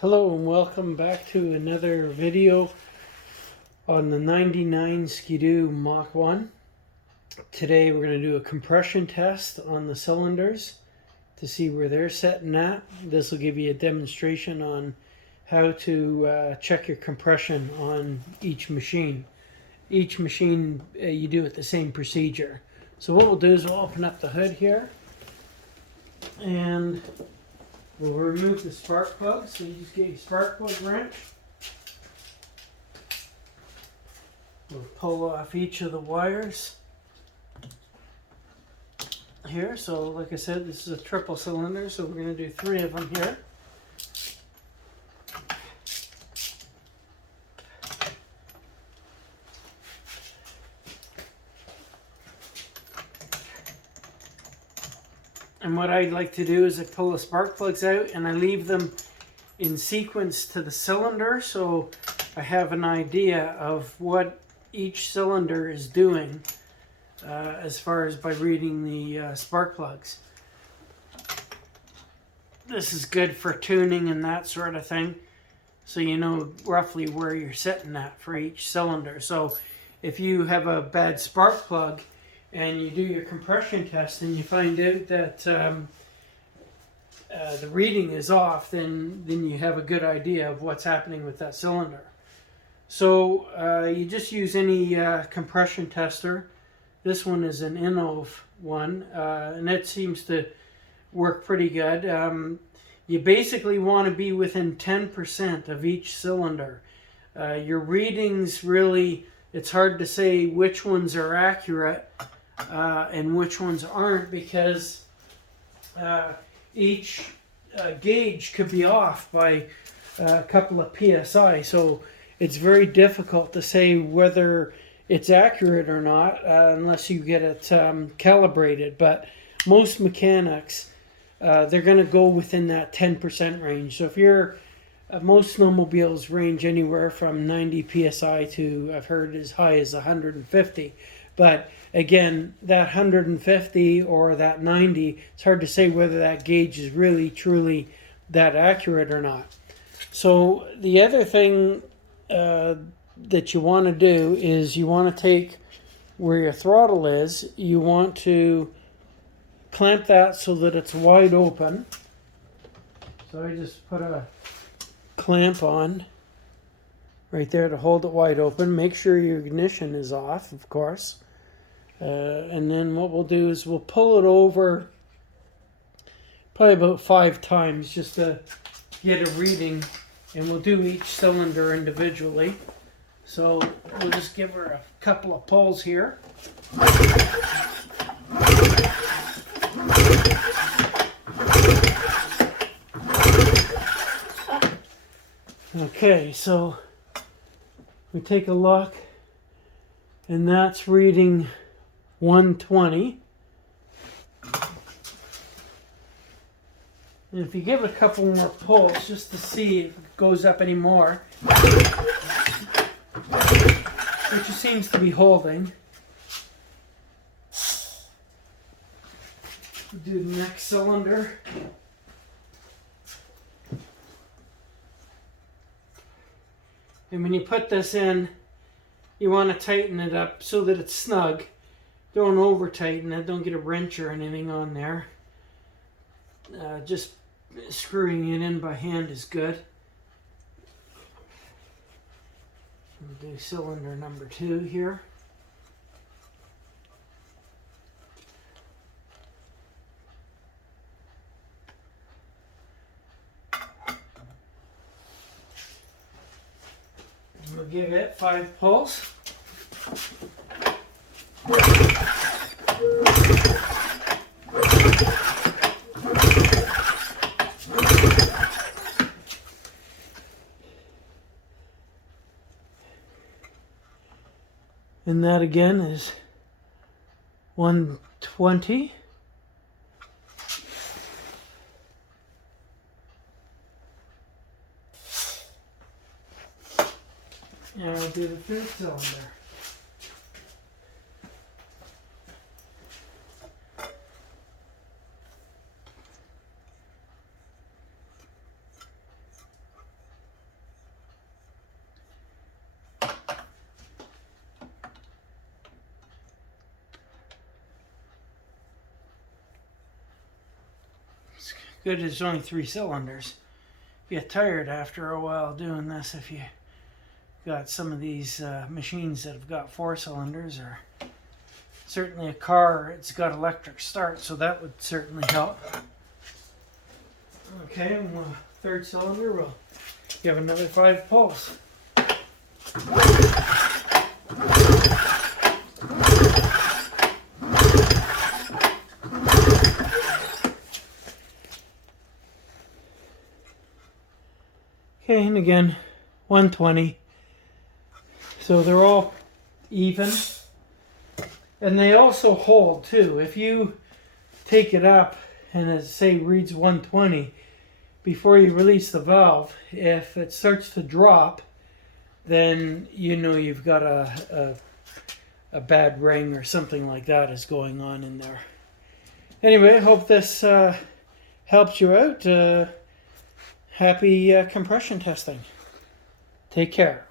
Hello and welcome back to another video on the 99 Ski-Doo Mach 1. Today we're going to do a compression test on the cylinders to see where they're setting at. This will give you a demonstration on how to check your compression on each machine. Each machine you do it the same procedure. So what we'll do is we'll open up the hood here and we'll remove the spark plug. So you just get your spark plug wrench. We'll pull off each of the wires here. So like I said, this is a triple cylinder, so we're going to do 3 of them here. And what I like to do is I pull the spark plugs out and I leave them in sequence to the cylinder, so I have an idea of what each cylinder is doing as far as by reading the spark plugs. This is good for tuning and that sort of thing, so you know roughly where you're setting at for each cylinder. So if you have a bad spark plug and you do your compression test and you find out that the reading is off, then you have a good idea of what's happening with that cylinder. So you just use any compression tester. This one is an Innov one, and it seems to work pretty good. You basically want to be within 10% of each cylinder. Your readings really, it's hard to say which ones are accurate and which ones aren't, because each gauge could be off by a couple of psi, so it's very difficult to say whether it's accurate or not unless you get it calibrated. But most mechanics, they're going to go within that 10% range. So if you're most snowmobiles range anywhere from 90 psi to, I've heard, as high as 150. But again, that 150 or that 90, it's hard to say whether that gauge is really truly that accurate or not. So the other thing that you want to do is you want to take where your throttle is, you want to clamp that so that it's wide open. So I just put a clamp on right there to hold it wide open. Make sure your ignition is off, of course. And then what we'll do is we'll pull it over probably about 5 times just to get a reading, and we'll do each cylinder individually. So we'll just give her a couple of pulls here. Okay, so we take a look, and that's reading 120. And if you give it a couple more pulls just to see if it goes up any more, which it seems to be holding, we'll do the next cylinder. And when you put this in, you want to tighten it up so that it's snug. Don't over tighten it, don't get a wrench or anything on there. Just screwing it in by hand is good. We'll do cylinder number 2 here. And we'll give it 5 pulls. And that again is 120. And I'll do the 3rd cylinder. Good, it's only 3 cylinders. You get tired after a while doing this if you got some of these machines that have got 4 cylinders, or certainly a car, it's got electric start, so that would certainly help. Okay, and the 3rd cylinder will give another 5 pulls. Okay, and again, 120. So they're all even. And they also hold too. If you take it up and it say reads 120, before you release the valve, if it starts to drop, then you know you've got a bad ring or something like that is going on in there. Anyway, I hope this helps you out. Happy compression testing. Take care.